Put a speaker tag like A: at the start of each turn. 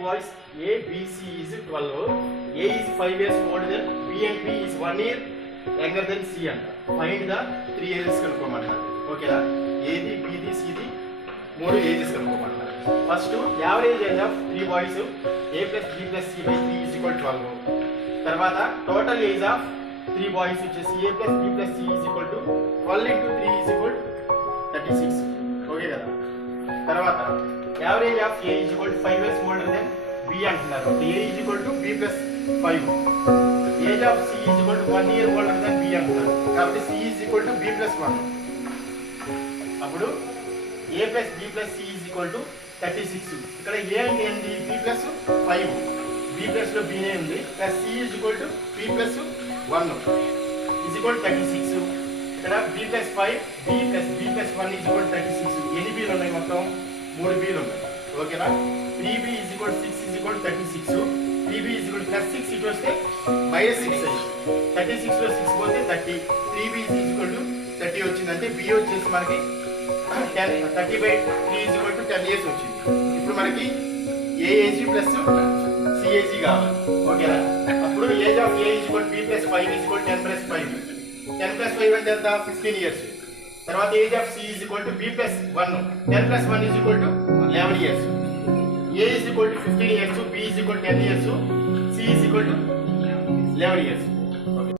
A: boys A, B, C is 12. A is 5 years older than B and B is 1 year younger than C అంట find the three ages కనుక్కోమంటారు. ఓకేనా ఏది బీది సిది మూడు ages కనుక్కోమంటారు. First average age of three boys A plus B plus C by three is equal twelve తర్వాత total age of three boys వచ్చేసి A plus B plus C is equal to twelve into three is equal thirty six okay కదా? తర్వాత average of A is equal to five years older than B అంటున్నారు. A is equal to B plus five age of C is equal to one year older than B అంటున్నారు. కాబట్టి C is equal to B plus one అప్పుడు A plus B plus C is equal to thirty six ఇక్కడ A అంటే ఏంటి B plus five B ప్లస్లో బీనే ఉంది. Plus C is equal to B plus one is equal thirty six ఇక్కడ B plus five B plus B plus one is equal thirty six ఎన్ని బీలు ఓకేనా? Three B is equal six is equal thirty six three B is equal plus six ఇటు వస్తే minus six thirty సిక్స్లో six పోతే thirty three B is equal to thirty వచ్చిందంటే B వచ్చేసి మనకి ten thirty by three is equal to ten years వచ్చింది. ఇప్పుడు మనకి A age plus C age కావాలి. ఓకేనా? అప్పుడు age of A is equal B plus five is equal ten plus five ten plus five అంటే ఎంత? ఫిఫ్టీన్ ఇయర్స్ తర్వాత age of C is equal to B plus one. Ten plus one is equal to eleven years. A is equal to fifteen years B is equal ten years C is equal to eleven years.